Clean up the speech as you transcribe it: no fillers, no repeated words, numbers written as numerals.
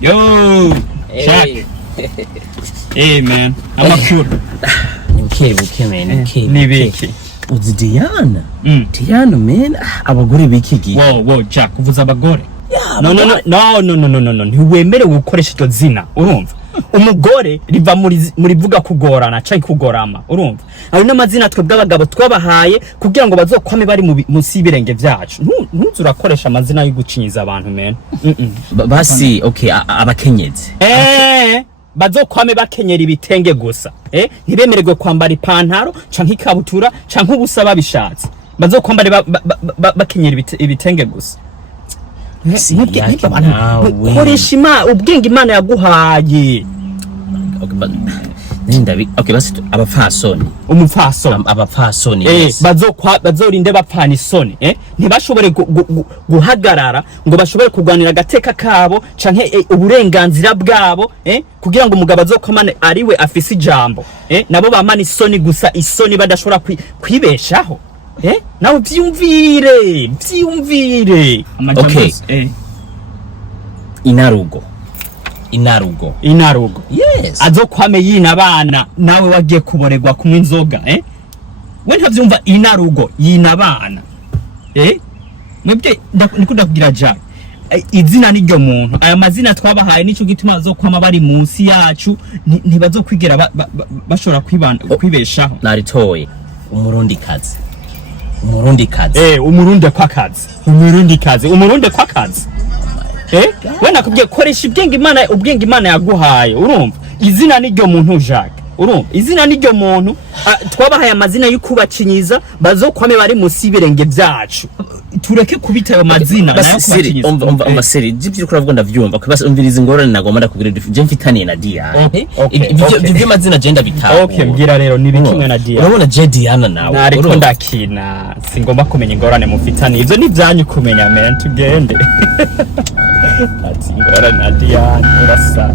Yo, Jacques. Hey man, amakuru. Buke man, Nibiki. Uzi Diana? Diana man, abagore biki Wo, Jacques, uvuza abagore? Yeah, No. Ntiwemere gukoresha iryo zina, urumva? Umugore riva muri vuga kugorana canke kugorama, urumva? Ari n'amazina twebwe abagabo twabahaye kugira ngo bazokwame bari munsi y'ibirenge vyacu. Ntuzi urakoresha amazina yo gucinyiza abantu men. Basi okay, abakenyezi. Bazokwame bakenyera ibitenge gusa. Ntibemererwe kwambara ipantaro canke ikabutura canke ubusa babishatse. Bazokwambare bakenyera ibitenge gusa. Koresha ubwenge Imana yaguhaye. Okay, basi abafasoni. Abafasoni. Bazorinde bapfana isoni. Ntibashobore guhagarara ngo bashobore kugwanira agateka kabo canke uburenganzira bwabo, kugira ngo umugabo azokomane ariwe afise ijambo. Nabo bamana isoni gusa, isoni badashobora kwibeshaho. Nawe vyumvire. Okay. Inarugo. Yes. Azokwame yina abana nawe wagiye kuboregwa kumwe inzoga, We ntavyumva inarugo yina abana. Mwebwe ndakubwira Jacques. Izina niryo muntu. Aya mazina twabahaye nico gituma azokwama bari munsi yacu, ntibazokwigera bashobora kwibeshaho. Naritoye. Umurundikazi. Umurundi kwakazi. We nakubwiye koresha ubwenge Imana yaguhaye, urumva? Izina niryo muntu Jacques, urumva? Izina niryo muntu, twabahaye amazina y'ukubacinyiza bazokwame bari munsi y'ibirenge vyacu. Tureke kubita ayo mazina nayo kubacinyiza. Umva seri, ivyo uravuga ndavyumva. Basi umviriza ingorane nagomba ndakubwira je mfitaniye na Diana. Ivyo mazina je ndabitaho. Okay, mbwira rero nibi kimwe na Diana. Urabona je Diana nawe. Ariko ndakina, singomba kumenya ingorane mufitaniye. Ivyo ni byanyu kumenya men tugende. Ati ingorane na Diana urasa.